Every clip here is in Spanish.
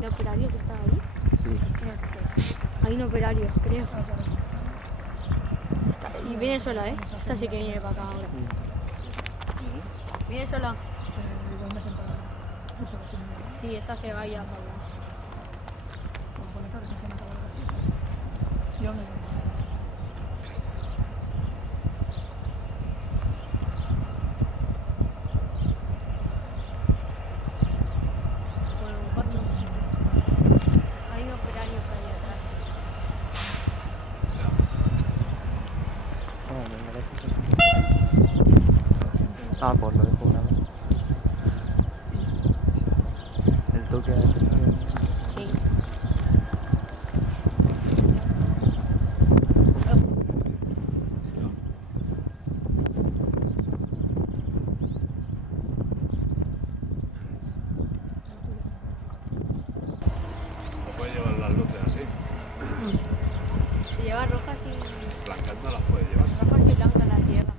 El operario que estaba ahí. Sí. Hay un operario, creo. Y viene sola, ¿eh? Esta sí que viene para acá ahora. Viene sola. Sí, esta se va ya para allá. Bueno, hay un operario por ahí atrás. No, me merece. Ah, pues lo dejo una vez. El toque de atención. Sí. No puedes llevar las luces así. Y lleva rojas y... Blancas no las puedes llevar. Rojas y blancas las lleva.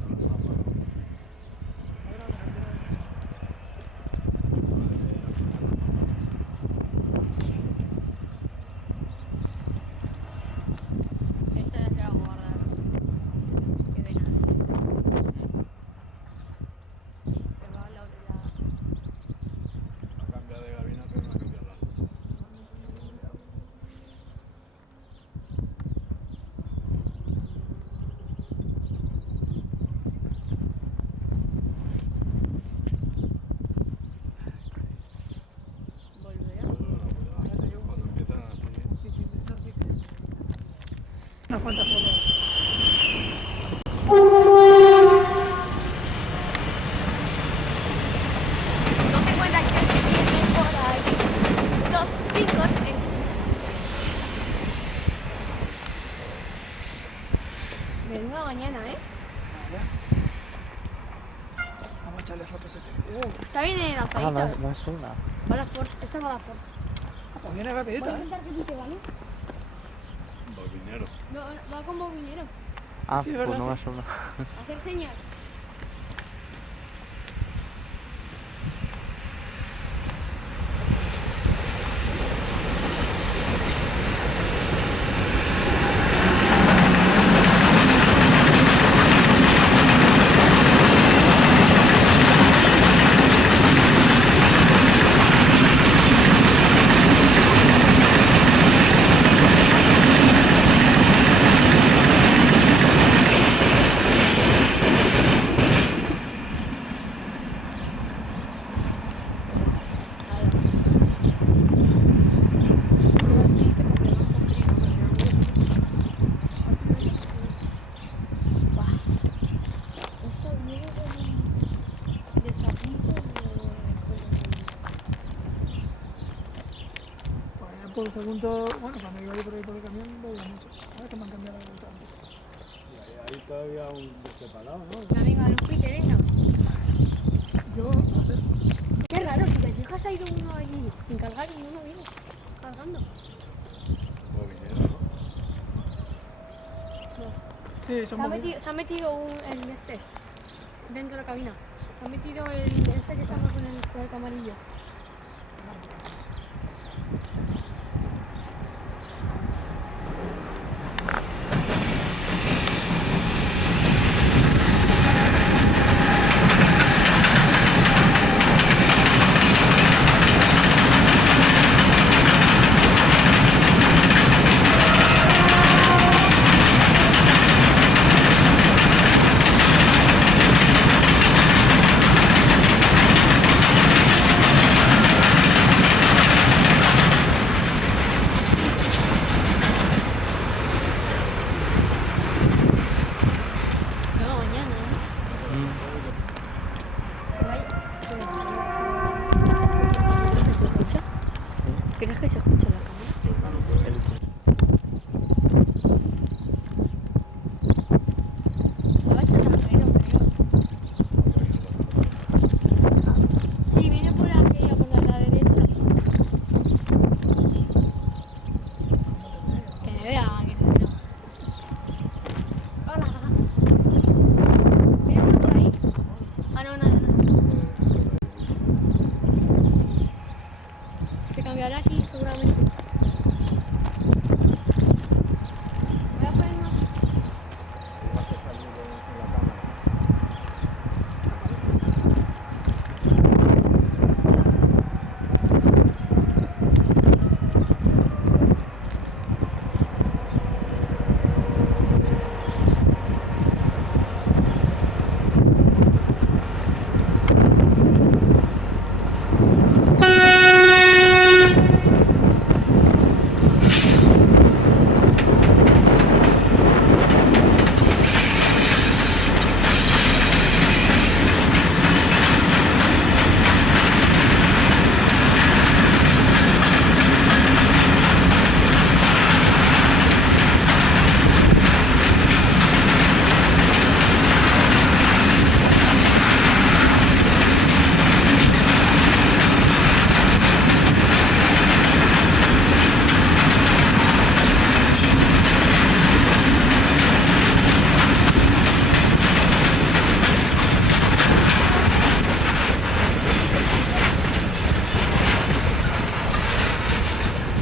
Esta ya se va a guardar. Que venga. Sí, se va a la otra. Va a cambiar de gabina, pero no va a cambiar las luces. Volverá. Cuando empiezan así. Unas cuantas fotos. No te cuentan que se viene por ahí. 2, 5, 3. Menuda mañana, ¿eh? Vamos a echarle fotos a este. Está bien Ah, lanzadita. no es una. Va la Ford. Esta va la Ford. Pues viene Voy a rapidita, ¿eh? intentar que pique, ¿vale? Bobinero. No, va con bobinero. Ah, Sí, es pues verdad, no sí. es una. Hacer señas. Pues por el segundo, bueno, cuando iba yo por ahí por el camión, veía muchos. Ahora que me han cambiado la vuelta. Y ahí todavía un separado, ¿no? Venga, no fui, que venga. Yo, no sé. Qué raro, si te fijas, ha ido uno allí sin cargar y uno viene cargando. Bobinero, ¿no? Sí, son muy... Se ha metido el este dentro de la cabina. Se ha metido el este que estamos con el camarillo. No, mañana, ¿Crees que se escucha? ¿Crees que se escucha en la cámara? Lo va a echar trasero, creo. Sí, viene por aquella, por la derecha. Que me vea, que me vea. Hola. ¿Viene uno por ahí? Ah, no, nada, nada. Se cambiará aquí, seguramente. seguramente. Voy a poner una... Vas a salir en la cámara.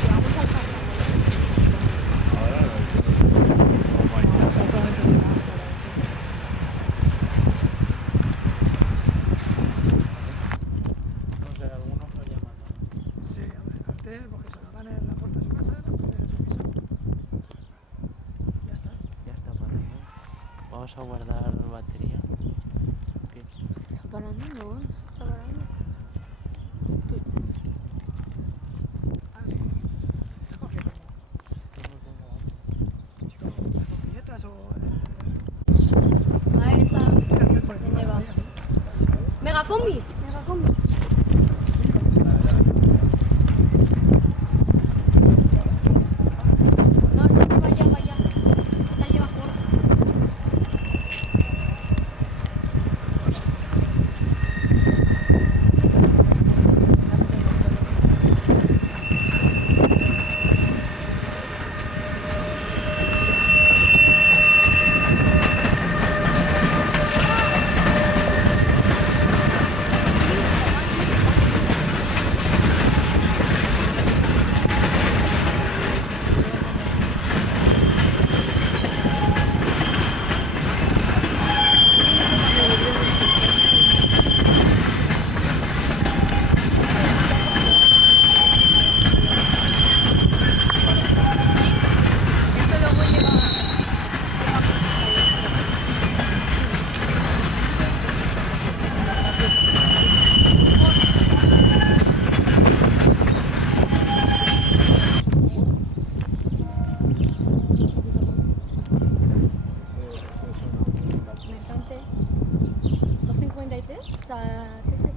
Vamos al parque. Ahora vamos allá. Exactamente, sí. No sé, algunos lo llaman, ¿no? Sí, hombre, el cartel, porque se lo dan en la puerta de su casa, la primera de su piso. Ya está. Ya está parando. Vamos a guardar batería. ¿Qué? ¿Se está parando? No, no se está parando. Ah, sí. ¿Te coges como chicos, con billetas o...? A ver, está... ¿Dónde va? ¿Dónde va? Megacombi. Megacombi. No, esta se vaya, vaya. Esta lleva fuera. Esto luego lleva... Ese suena. Mercante 253, o sea, ¿qué es